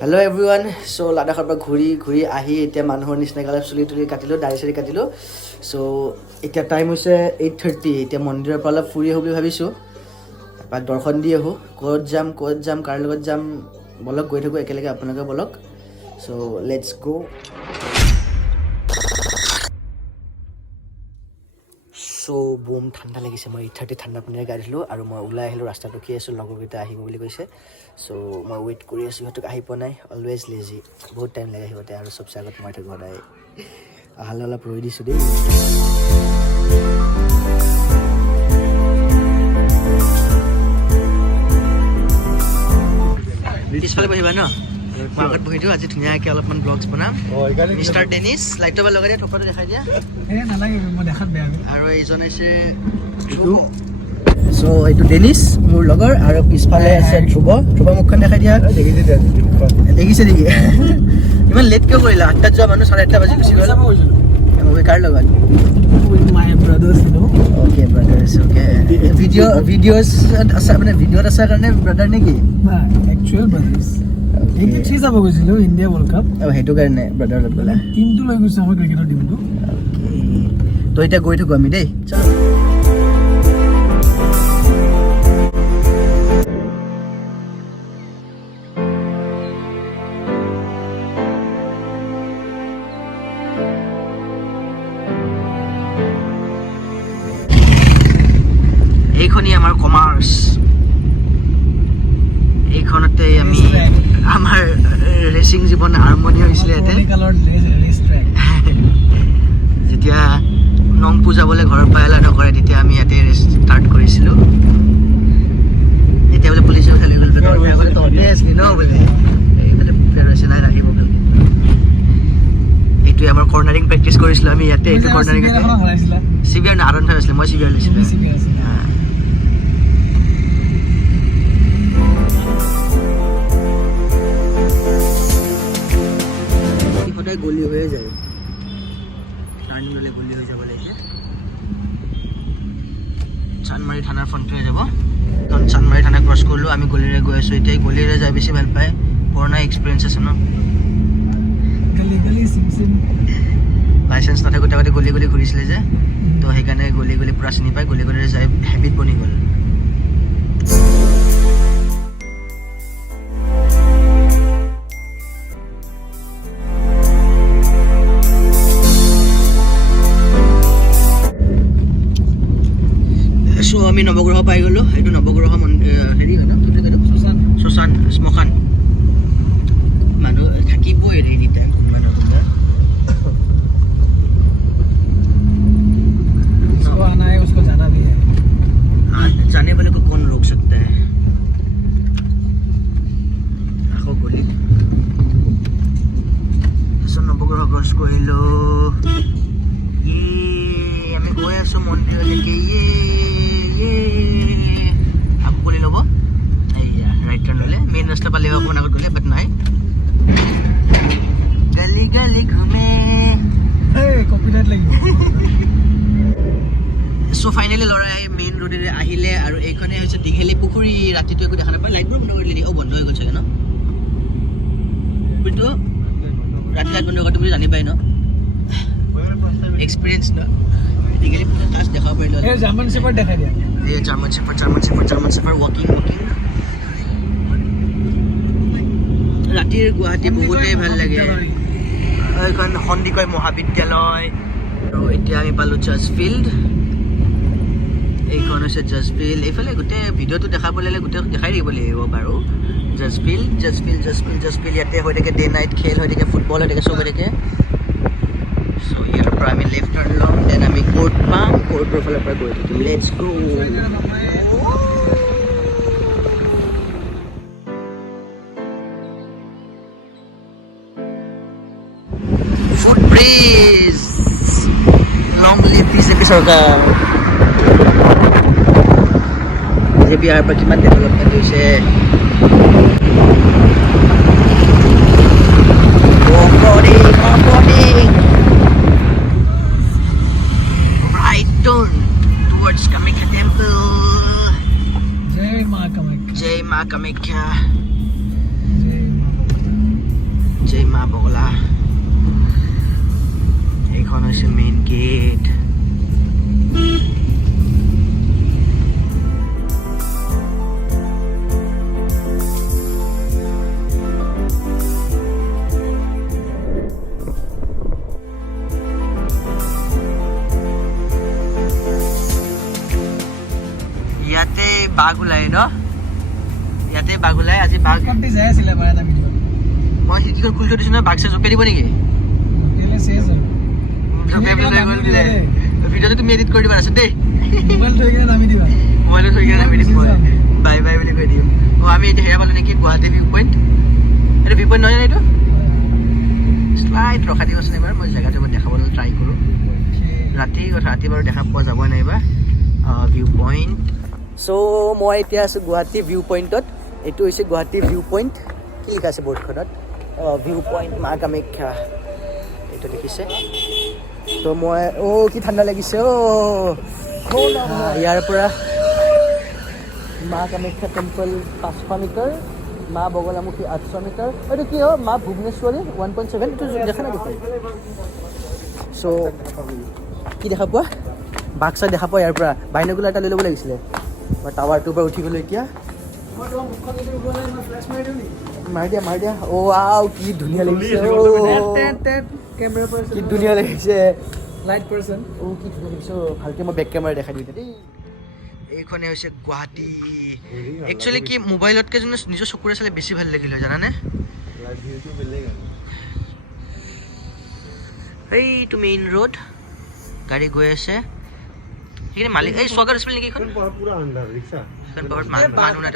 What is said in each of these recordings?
Hello' everyone চ' লাডাখৰ পৰা ঘূৰি আহি এতিয়া মানুহৰ নিচিনাকৈ অলপ চুলি তুলি কাটিলোঁ দাড়ি চাৰি কাটিলোঁ চ' এতিয়া টাইম হৈছে 8:30 এতিয়া মন্দিৰৰ পৰা অলপ ফুৰি আহোঁ বুলি ভাবিছোঁ এপাক দৰ্শন দি আহোঁ ক'ত যাম কাৰ লগত যাম বলক গৈ থাকোঁ একেলগে আপোনালোকে বলক চ' লেটছ গ' চ' বুম ঠাণ্ডা লাগিছে মই 8:30 ঠাণ্ডা পানীৰে গা ধুলোঁ আৰু মই ওলাই আহিলোঁ ৰাস্তাত ৰখি আছোঁ লগৰকেইটা আহিব বুলি কৈছে চ' মই ৱেইট কৰি আছোঁ সিহঁতক আহি পোৱা নাই অলৱেজ লেজি বহুত টাইম লাগে সিহঁতে আৰু চবচে আগত মই থাকোঁ সদায় আহালৈ অলপ ৰৈ দিছোঁ দেই পিছফালে বহিবা ন মই আগত বহি দিওঁ আজি ধুনীয়াকৈ অলপমান ব্লগছ বনাম মিষ্টাৰ ডেনিছ লাইটৰ পৰা লগাই দিয়া থপাটো দেখাই দিয়া নালাগে মই দেখাত বেয়া আৰু এইজন হৈছে চ' এইটো ডেনিছ মোৰ লগৰ আৰু পিছফালে আছে ধ্ৰুৱ মুখখন দেখাই দিয়া দেখিছে নেকি ইমান লেট কিয় কৰিলা 8টাত যোৱা মানুহ 8:30 বাজি গুচি গ'ল মই কাৰ লগত অ'কে ব্ৰাদাৰ্ছ অ'কে ভিডিঅ'ছ আছে মানে ভিডিঅ'ত আছে কাৰণে ব্ৰাদাৰ নেকি একচুৱেল ব্ৰাদাৰ্ছ ঠিক যাব গৈছিলোঁ ইণ্ডিয়া ৱৰ্ল্ড কাপ সেইটো কাৰণে ব্ৰাদাৰ লগত গ'লা টিমটো লৈ গৈছোঁ আমাৰ ক্ৰিকেটৰ টিমটো তো এতিয়া গৈ থাকোঁ আমি দেই চলো এইখনি আমাৰ কমাৰ্চ এইখনতে আমি আমাৰ ৰেচিং জীৱন আৰম্ভণি হৈছিলে ইয়াতে যেতিয়া নংপু যাবলৈ ঘৰৰ পৰা এলাউ নকৰে তেতিয়া আমি ইয়াতে ষ্টাৰ্ট কৰিছিলোঁ এতিয়া বোলে পুলিচে উঠাই লৈ গ'ল তহঁতে আছিলি ন বোলে এইফালে প্লেয়াৰ আছে নাই ৰাখিব গ'ল এইটোৱে আমাৰ কৰ্ণাৰিং প্ৰেক্টিচ কৰিছিলোঁ আমি ইয়াতে এইটো কৰ্ণাৰিং চিভিয়াৰ আৰণ ফাইভ আছিলে মই চিভিয়াৰ লৈছিলোঁ সদায় গলি হৈয়ে যায় টাৰ্ণিং ল'লে গলি হৈ যাব লাগে চানমাৰী থানাৰ ফ্ৰণ্টে যাব কাৰণ চানমাৰী থানা ক্ৰছ কৰিলোঁ আমি গলিৰে গৈ আছোঁ এতিয়া গলিৰে যাই বেছি ভাল পায় পুৰণা এক্সপিৰিয়েঞ্চ আছে ন লাইচেঞ্চ নাথাকোঁতে আগতে গলি ঘূৰিছিলে যে তো সেইকাৰণে গলি পূৰা চিনি পায় গলিৰে যাই হেবিট বনি গ'ল চ' আমি নৱগ্ৰহ পাই গ'লোঁ এইটো নৱগ্ৰহ হেৰি হয় ন শ্মশান শ্মশান মানুহ থাকিবই এনি টাইম মানুহ जाने वाले को कौन रोक सकता है আকৌ গলি নৱগ্ৰহ ক্ৰছ কৰিলোঁ আমি গৈ আছোঁ মন্দিৰলৈকে আকৌ গলি ল'ব এইয়া ৰাইট টাৰ্ণ ল'লে মেইন ৰাস্তা পালে অকণমান আগত গ'লে বাট নাই গলি গলি ঘুমে কপিৰাইট লাগিব চ' ফাইনেলি ল'ৰাই মেইন ৰোডেৰে আহিলে আৰু এইখনেই হৈছে দীঘলী পুখুৰী ৰাতিটো একো দেখা নাপায় লাইটবোৰ বন্ধ কৰি দিলে বন্ধ হৈ গ'ল চাগে ন কিন্তু ৰাতি লাইট বন্ধ কৰাটো বুলি জানি পাই ন এক্সপিৰিয়েঞ্চ ন দীঘলী পুখুৰী কাজ দেখাব পাৰিলোঁ জাৰ্মান চেফাৰ্ড দেখাই দিয়া এই জাৰ্মান চেফাৰ্ড ৱাকিং ৰাতিৰ গুৱাহাটী বহুতেই ভাল লাগে এইখন সন্দিকৈ মহাবিদ্যালয় আৰু এতিয়া আমি পালোঁ জাজ ফিল্ড এইখন হৈছে জাজ ফিল্ড এইফালে গোটেই ভিডিঅ'টো দেখাবলৈ হ'লে গোটেই দেখাই দিব লাগিব বাৰু জাজ ফিল্ড ইয়াতে হৈ থাকে ডে নাইট খেল হৈ থাকে ফুটবল হৈ থাকে চব হৈ থাকে চ' ইয়াৰ পৰা আমি লেফ্ট টাৰ্ণ ল'ম দেন আমি কোৰ্ট পাম কোৰ্টৰ ফালৰ পৰা গৈ থাকিম let's go foot bridge long live BJP চৰকাৰ বিজেপি অহাৰ পৰা কিমান ডেভেলপমেণ্ট হৈছে right turn towards Kamakya Temple. Jai Ma Kamakya. বাঘ ওলাই ন ইয়াতে বাঘ ওলাই আজি বাঘ কাটি যাই আছিলে এবাৰ এটা ভিডিঅ' মই খিৰিকীখন খুলি থৈ দিছোঁ নহয় বাঘ চাই জোকাই দিব নেকি কেলে চেজ আৰু ভিডিঅ'টো তুমি এডিট কৰি দিবা নাচোন দেই মোবাইল থৈ কিনে নামি দিবা মোবাইলটো থৈ কিনে নামি দিম মই বাই বাই বুলি কৈ দিম আমি এতিয়া হেৰা পালোঁ নেকি গুৱাহাটী ভিউ পইণ্ট এইটো ভিউ পইণ্ট নহয় জানো এইটো শ্লাইড ৰখা দিবচোন এবাৰ মই জেগাটো মই দেখাবলৈ ট্ৰাই কৰোঁ ৰাতি কথা ৰাতি বাৰু দেখা পোৱা যাবই নাইবা ভিউ পইণ্ট চ' মই এতিয়া আছোঁ গুৱাহাটী ভিউ পইণ্টত এইটো হৈছে গুৱাহাটী ভিউ পইণ্ট কি লিখা আছে বৰ্ডখনত ভিউ পইণ্ট মা কামাখ্যা এইটো লিখিছে ত' মই কি ঠাণ্ডা লাগিছে ইয়াৰ পৰা মা কামাখ্যা টেম্পল 500 মিটাৰ মা বগলামুখী 800 মিটাৰ এইটো কি মা ভুৱনেশ্বৰী 1.7 এইটো দেখা নাই দেখোন চ' কি দেখা পোৱা বাক্সা দেখা পোৱা ইয়াৰ পৰা বাইনকুলাৰ এটা লৈ ল'ব লাগিছিলে মই টাৱাৰটোৰ পৰা উঠি গ'লোঁ এতিয়া মাৰি দিয়া কি ধুনীয়া লাগিছে কি ধুনীয়া লাগিছে লাইট পাৰ্চন কি ধুনীয়া লাগিছে ভালকৈ মই বেক কেমেৰা দেখাই দিওঁ দেই এইখনে হৈছে গুৱাহাটী একচুৱেলি কি মোবাইলতকৈ যোনে নিজৰ চকুৰে চালে বেছি ভাল লাগিলে জানানে এইটো মেইন ৰোড গাড়ী গৈ আছে সেইখিনি মালিক এই স্বাগত আছিল নেকি এইখন পুৰা আন্ধাৰ ৰিক্সা মানুহ নাই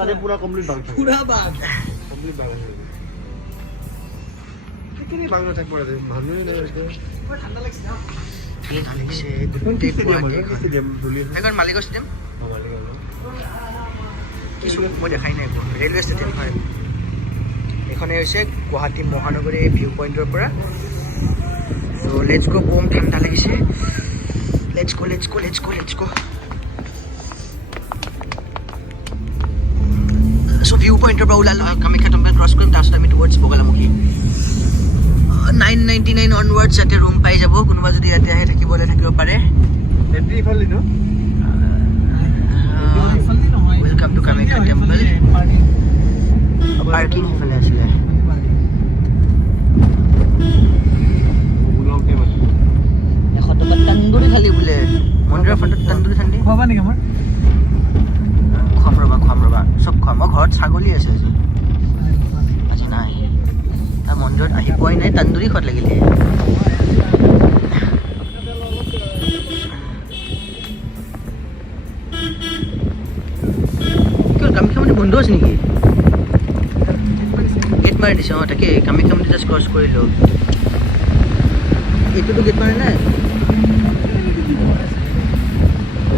তাতে পুৰা কমপ্লিট বাগ থাকে পুৰা বাঘ কমপ্লিট বাগ আছে কিনি বাগ না থাকব রে মানুহে নাই আছে ঠাণ্ডা লাগিছে না কি লাগিছে গোটেই ষ্টেডিয়াম ধুলি এখন মালিকৰ ষ্টেডিয়াম মালিক কিছু মই দেখাই নাই ৰেলৱে ষ্টেচন হয় এইখনে হৈছে গুৱাহাটী মহানগৰী ভিউ পইণ্টৰ পৰা চ' লেটছ গ' কম ঠাণ্ডা লাগিছে লেটছ গ' চ' ভিউ পইণ্টৰ পৰা ওলালোঁ কামাখ্যা টেম্পল ক্ৰছ কৰিম তাৰপিছত আমি টুৱাৰ্ডছ বগলামুখী 999 অনৱাৰ্ডছ ইয়াতে ৰুম পাই যাব কোনোবা যদি ইয়াতে আহে থাকিবলৈ থাকিব পাৰে এন্ট্ৰি ইফালে ন welcome to Kamakhya temple parking সেইফালে আছিলে বুলাওতে মানে 100 টকাত তন্দুৰী খালি বোলে মন্দিৰৰ ফ্ৰণ্টত তন্দুৰী চান্দি খোৱাবা নেকি আমাৰ খুৱাম ৰ'বা চব খুৱাম মই ঘৰত ছাগলী আছে আজি নাই মন্দিৰত আহি পোৱাই নাই তন্দুৰী খোৱাত লাগিলে কামাখ্যা মন্দিৰ বন্ধ আছে নেকি গেট মাৰি দিছে তাকে কামাখ্যা মন্দিৰ জাষ্ট ক্ৰছ কৰিলোঁ এইটোতো গেট মাৰি নাই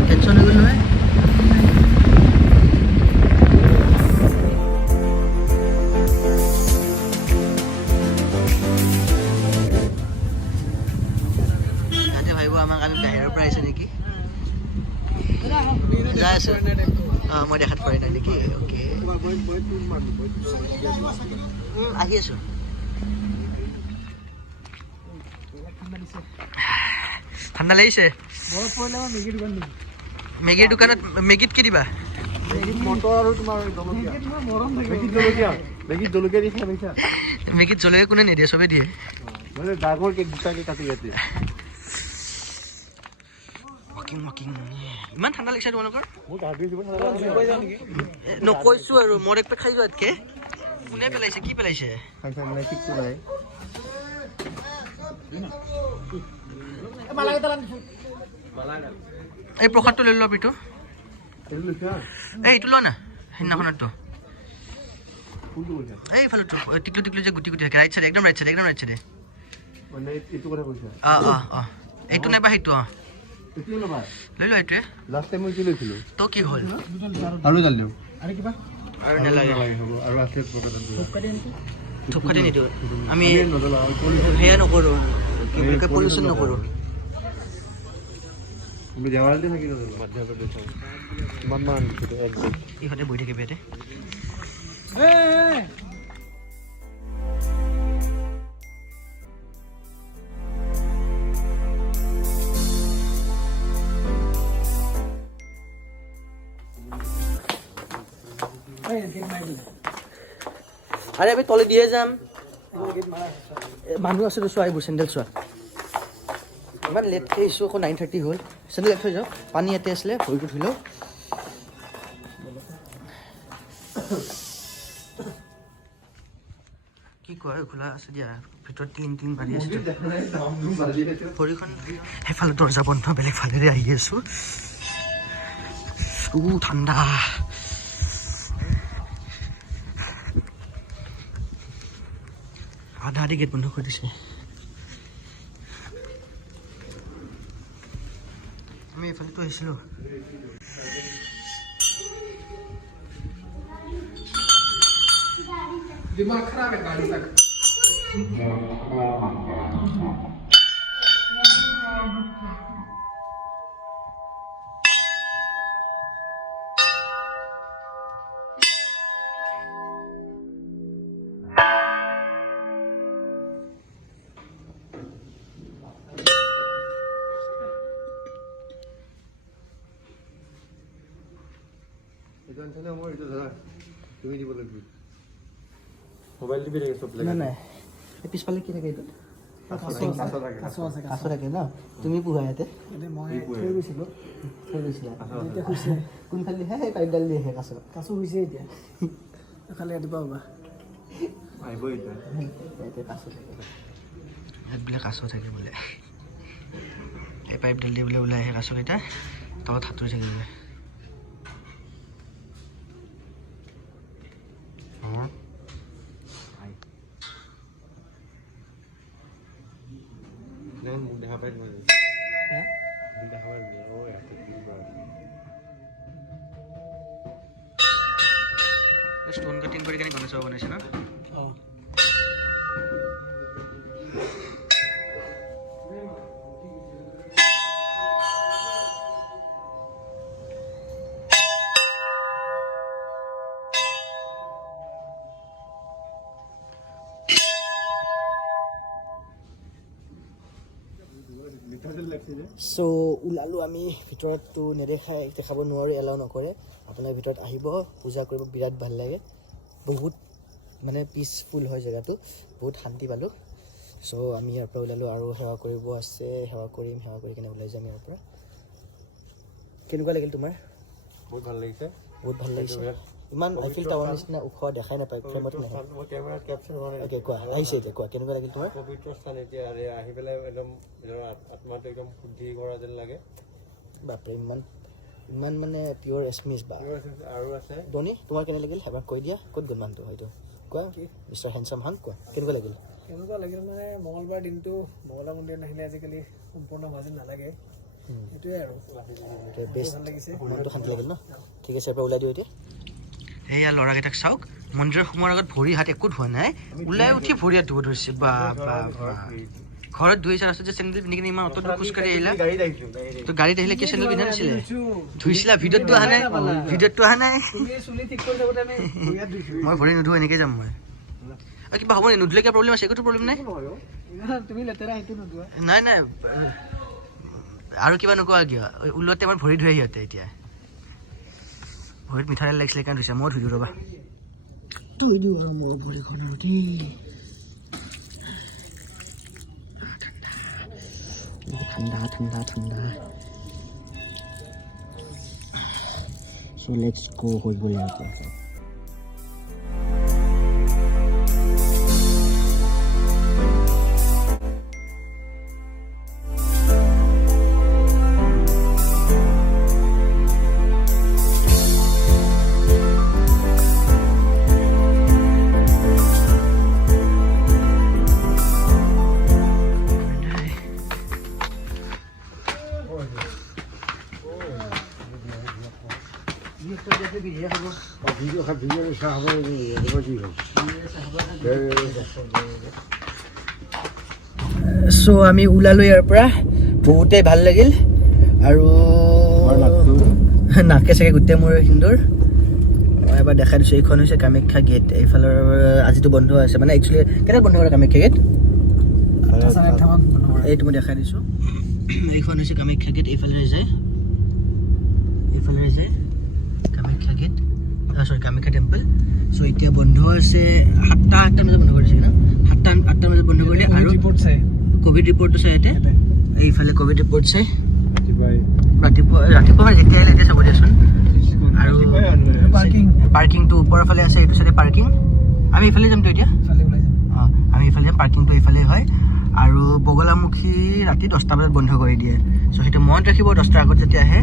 টেনশ্যন হৈ গ'ল নহয় তাতে ভাবিব আমাক আমি বাহিৰৰ পৰা আহিছোঁ নেকি যাই আছোঁ মই দেখাত পাৰি নাই নেকি অ'কে আহি আছোঁ ঠাণ্ডা লাগিছে বৰফ পৰিলে আমাৰ মেগীৰ দোকান দিম মেগীৰ দোকানত মেগীত কি দিবা মটৰ আৰু তোমাৰ জলকীয়া তোমাৰ মৰম থাকে মেগীত জলকীয়া দিছা দেখিছা মেগীত জলকীয়া কোনে নিদিয়ে চবে দিয়ে মানে ডাঙৰ কেক দুটাকে কাটি কাটি ৱাকিং ইমান ঠাণ্ডা লাগিছে তোমালোকৰ মোক আগে দিব নকৈছোঁ আৰু মোৰ এক পেক খাই যোৱাতকৈ কোনে পেলাইছে কি পেলাইছে খাই নাই ঠিকটো নাই এই প্ৰসাদটো লৈ লোৱা পিটো এইটো লোৱা না সেইদিনাখনতো এইফালেতো টিকলু যে গুটি থাকে ৰাইট চাইডে একদম ৰাইট চাইডে মানে এইটো কথা কৈছা এইটো নাইবা সেইটো এইটো ল'বা লৈ লোৱা এইটোৱে লাষ্ট টাইম মই কি লৈছিলোঁ তো কি হ'ল আৰু জাল দিওঁ আৰু কিবা আৰু নালাগে হ'ব আৰু আছে প্ৰকাশন ধূপকাঠি নিদিওঁ আমি সেয়া নকৰোঁ কি বুলি কয় পলিউশ্যন নকৰোঁ আমি দেৱালতে থাকি নজলো কিমান মান ইহঁতে বহি থাকে বিয়াতে আৰে আমি তলে দিয়ে যাম মানুহ আছে চোৱা এইবোৰ চেণ্ডেল চোৱা ইমান লেটকৈ আহিছোঁ আকৌ 9:30 হ'ল চেণ্ডেল থৈ যাওঁ পানী ইয়াতে আছিলে ভৰিটো ধুই লওঁ কি কয় খোলা আছে দিয়া ভিতৰত টিং বাঢ়ি আছে ভৰিখন সেইফালে দৰ্জা বন্ধ বেলেগ ফালেৰে আহি আছো ঠাণ্ডা আধা আধি গেট বন্ধ কৰি দিছে আমি এইফালেতো আহিছিলোঁ दिमाग खराब है गाड़ी तक তুমি দিব লাগিব মোবাইল টিপি থাকে চব লাগে নাই পিছফালে কি থাকে এইটোত কাছ থাকে ন তুমি পোহা ইয়াতে থৈ গৈছিলো কোনফালে সেই পাইপডাল দিয়ে সেই কাছ কাছো হৈছে এতিয়া খালি ৰাতিপুৱা হ'বা আহিব এতিয়া ইয়াতে কাছ থাকে ইয়াত বোলে কাছ থাকে বোলে এই পাইপডাল দিয়ে বোলে ওলাই আহে কাছকেইটা তলত সাঁতুৰি থাকে বোলে মোক দেখা পাই মই দেখা পাই ষ্টন কাটিং কৰি কেনে গণেশ বাবা বনাইছে ন চ' ওলালোঁ আমি ভিতৰততো দেখাব নোৱাৰোঁ এলাও নকৰে আপোনাৰ ভিতৰত আহিব পূজা কৰিব বিৰাট ভাল লাগে বহুত মানে পিচফুল হয় জেগাটো বহুত শান্তি পালোঁ চ' আমি ইয়াৰ পৰা ওলালোঁ আৰু সেৱা কৰিব আছে সেৱা কৰি কিনে ওলাই যাম ইয়াৰ পৰা কেনেকুৱা লাগিল তোমাৰ বহুত ভাল লাগিছে ইমান আইফিল টাৱাৰ নিচিনা ওখ দেখাই নাপায় ফ্ৰেমত নহয় মই কেমেৰাত কেপচাৰ হোৱা নাই অ'কে কোৱা আহিছে এতিয়া কোৱা কেনেকুৱা লাগিল তোমাৰ পবিত্ৰ স্থান এতিয়া আহি পেলাই একদম নিজৰ আত্মাটো একদম শুদ্ধি কৰা যেন লাগে বাপৰে ইমান মানে পিয়'ৰ এছমিছ বা আৰু আছে ধনী তোমাৰ কেনে লাগিল এবাৰ কৈ দিয়া ক'ত গ'ল মানুহটো হয়তো কোৱা মিষ্টাৰ হেণ্ডচাম হান কোৱা কেনেকুৱা লাগিল মানে মঙলবাৰ দিনটো মঙলা মন্দিৰ নাহিলে আজিকালি সম্পূৰ্ণ হোৱা যেন নালাগে সেইটোৱে আৰু বেষ্ট ভাল লাগিছে মনটো শান্তি লাগিল ন ঠিক আছে এবাৰ ওলাই দিওঁ এতিয়া সেয়া ল'ৰাকেইটাক চাওক মন্দিৰৰ সোমোৱাৰ আগত ভৰি হাত একো ধোৱা নাই ওলাই উঠি ভৰি হাত ধুব ধৰিছে বা ঘৰত ধুই চাৰ যে চেণ্ডেল পিন্ধি কিনে ইমান অটত খোজকাঢ়ি আহিলা তো গাড়ীত আহিলে কি চেণ্ডেল পিন্ধা নাছিলে ধুইছিলা ভিডিঅ'টো অহা নাই মই ভৰি নুধো এনেকৈ যাম মই কিবা হ'ব নে নুধুলে কিবা প্ৰব্লেম আছে একোতো প্ৰব্লেম নাই নাই আৰু কিবা নোকোৱা কিয় ওলোৱাতে আমাৰ ভৰি ধুৱে সিহঁতে এতিয়া ভৰিত মিঠাতেল লাগিছিলে কাৰণে ধুইছে মই ধুই দিওঁ ৰ'বা ধুই দিওঁ আৰু মোৰ ভৰিখন আৰু ঠাণ্ডা so let's go হৈ গ'ল ইয়াতে চ' আমি ওলালোঁ ইয়াৰ পৰা বহুতেই ভাল লাগিল আৰু নাকে চাগে গোটেই মোৰ সিন্দুৰ মই এবাৰ দেখাই দিছোঁ এইখন হৈছে কামাখ্যা গেট এইফালৰ আজিতো বন্ধ আছে মানে একচুৱেলি কেতিয়া বন্ধ কৰে কামাখ্যা গেট এইটো মই দেখাই দিছোঁ এইখন হৈছে কামাখ্যা গেট এইফালে যায় কামাখ্যা গেট চৰি কামাখ্যা টেম্পল চ' এতিয়া বন্ধ আছে 7টা বজাত বন্ধ কৰিছে ন 8টা বজাত বন্ধ কৰিলে আৰু ক'ভিড ৰিপৰ্টটো চাই ইয়াতে এইফালে ক'ভিড ৰিপৰ্ট চাই ৰাতিপুৱা মানে যেতিয়া আহিলে এতিয়া চাব দিয়াচোন আৰু পাৰ্কিং পাৰ্কিংটো ওপৰৰ ফালে আছে, এইটো চাইডে পাৰ্কিং। আমি এইফালে যামতো এতিয়া। ফালে ওলাই যাম। অঁ আমি এইফালে যাম, পাৰ্কিংটো এইফালে হয়। আৰু বগলামুখী ৰাতি 10টা বজাত বন্ধ কৰি দিয়ে। চ' সেইটো মনত ৰাখিব 10টাৰ আগত যেতিয়া আহে।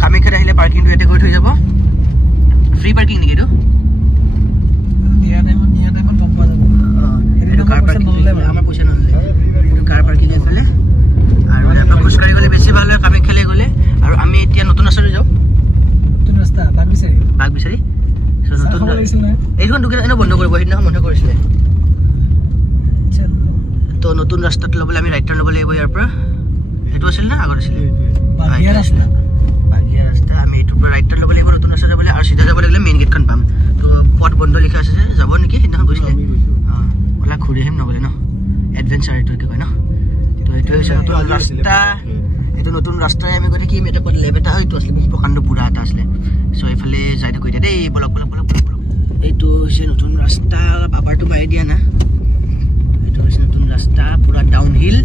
কামাখ্যাত আহিলে পাৰ্কিংটো ইয়াতে কৰি থৈ যাব। ফ্ৰী পাৰ্কিং নেকি এইটো? দিয়া টাইমত গম পোৱা যাব। এইটো কাৰ পাৰ্কিং আমাৰ পইচা নল'লে। এইটো কাৰ পাৰ্কিং এইফালে। আৰু ইয়াৰ পৰা খোজকাঢ়ি গ'লে বেছি ভাল হয় কামাখ্যালৈ গ'লে। আৰু আমি এতিয়া নতুন ৰাস্তালৈ যাওঁ, নতুন ৰাস্তা বাঘ বিচাৰি চ' চাহ নতুন খাব লাগিছিল নহয়। এইখন দোকান এনেও বন্ধ কৰিব, সেইদিনাখন বন্ধ কৰিছিলে। আচ্ছা, তো নতুন ৰাস্তাত ল'বলৈ আমি ৰাইট টাৰ্ণ ল'ব লাগিব ইয়াৰ পৰা। সেইটো আছিল না আগত আছিলে? বাঘিয়া ৰাস্তা। বাঘিয়া ৰাস্তা। আমি এইটোৰ পৰা ৰাইট টাৰ্ণ ল'ব লাগিব নতুন ৰাস্তা যাবলৈ, আৰু চিধা যাব লাগিলে মেইন গেটখন পাম। তো পথ বন্ধ লিখা আছে যে, যাব নেকি? সেইদিনাখন গৈছিলে। অঁ ওলা ঘূৰি আহিম নগ'লে ন, এডভেঞ্চাৰ এইটো কি কয় ন। তো এইটোৱে হৈছে নতুন ৰাস্তা। এইটো নতুন ৰাস্তাৰে আমি গৈ থাকিম। এটা পথ লেব এটা হয়, এইটো আছিলে প্ৰকাণ্ড বুঢ়া এটা আছিলে। চ' এইফালে যাই থাকোঁ এতিয়া দেই। বলক। এইটো হৈছে নতুন ৰাস্তা, অলপ আপাৰটো মাৰি দিয়া না। এইটো হৈছে নতুন ৰাস্তা, পুৰা ডাউন হিল।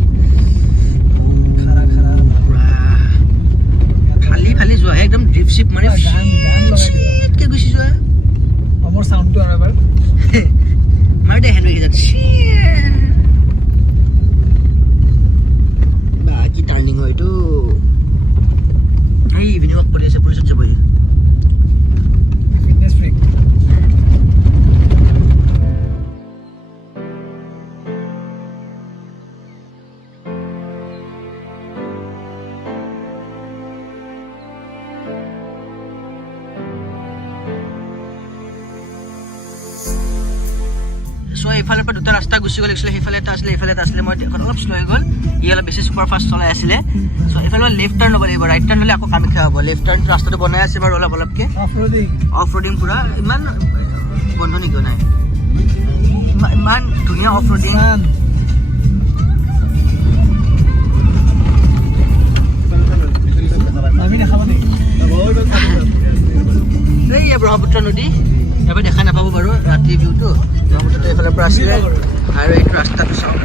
পুৰা ফালি যোৱা একদম ড্ৰিপ চিপ মাৰি গান লগাই দিব। চিটকৈ গুচি যোৱা। মোৰ চাউণ্ডটো আৰু এবাৰ মাৰি দে হেণ্ড ব্ৰেক বা কি টাৰ্ণিং হয় এইটো। এই ইভিনিং ৱাক কৰি আছে, পুলিচত যাবহি। Fitness freak. চ' এইফালৰ পৰা দুটা ৰাস্তা গুচি গ'ল। একচুৱেলি সেইফালে এটা আছিলে, এইফালে এটা আছিলে। মই এখন অলপ শ্ল' হৈ গ'ল, ই অলপ বেছি ছুপাৰ ফাষ্ট চলাই আছিলে। চ' এইফালে লেফ্ট টাৰ্ণ ল'ব লাগিব, ৰাইট টাৰ্ণ হ'লে আকৌ কামাখ্যা হ'ব। লেফ্ট টাৰ্ণ ৰাস্তাটো বনাই আছে বাৰু অলপকৈ। অফ ৰোডিং পুৰা। ইমান বন্ধ নেকিও নাই, ইমান ধুনীয়া অফ ৰোডিং। আমি দেখাব নেকি? এই ব্ৰহ্মপুত্ৰ নদী এবাৰ দেখা নাপাব বাৰু ৰাতি ভিউটো। ব্ৰহ্মপুত্ৰটো এইফালৰ পৰা আছিলে, আৰু এইটো ৰাস্তাটো চাওক।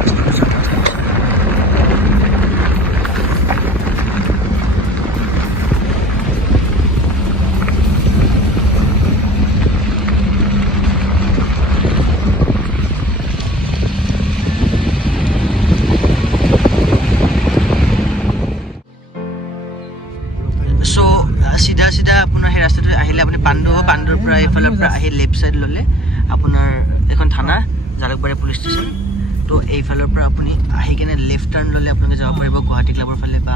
চিধা আপোনাৰ সেই ৰাস্তাটো আহিলে আপুনি পাণ্ডু হ'ব। পাণ্ডুৰ পৰা এইফালৰ পৰা আহি লেফ্ট ছাইড ল'লে আপোনাৰ এখন থানা, জালুকবাৰী পুলিচ ষ্টেচন। তো এইফালৰ পৰা আপুনি আহি কিনে লেফ্ট টাৰ্ণ ল'লে আপোনালোকে যাব পাৰিব গুৱাহাটী ক্লাবৰ ফালে বা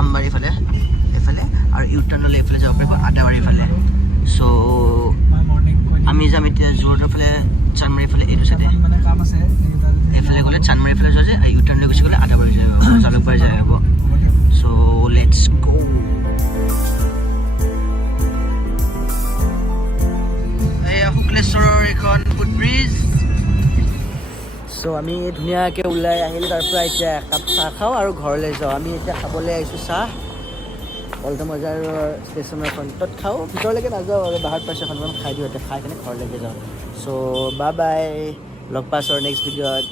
আমবাৰীৰ ফালে এইফালে, আৰু ইউ টাৰ্ণ ল'লে এইফালে যাব পাৰিব আদাবাৰীৰ ফালে। চ' আমি যাম এতিয়া জোৰডৰ ফালে, চানমাৰীৰ ফালে। এইটো চাইডে এইফালে গ'লে চানমাৰীৰ ফালে যোৱা যায়, ইউ টাৰ্ণ লৈ গুচি গ'লে আদাবাৰী যায় হ'ব, জালুকবাৰী যায় হ'ব। চ' লেটছ গ'। শুক্লেশ্বৰৰ এইখন ফুটব্ৰিজ। চ' আমি ধুনীয়াকৈ ওলাই আহিলোঁ তাৰ পৰা। এতিয়া একাপ চাহ খাওঁ আৰু ঘৰলৈ যাওঁ। আমি এতিয়া খাবলৈ আহিছোঁ চাহ পল্টন বজাৰৰ ষ্টেচনৰ ফ্ৰণ্টত খাওঁ, ভিতৰলৈকে নাযাওঁ আৰু বাহিৰত পাইছোঁ এখনমান খাই দিওঁ। এতিয়া খাই কিনে ঘৰলৈকে যাওঁ। চ' বাই লগ পাইছোঁ আৰু নেক্সট ভিডিঅ'ত।